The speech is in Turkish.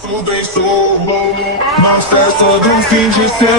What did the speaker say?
Sou bem, sou bom, mas festa do fim de semana.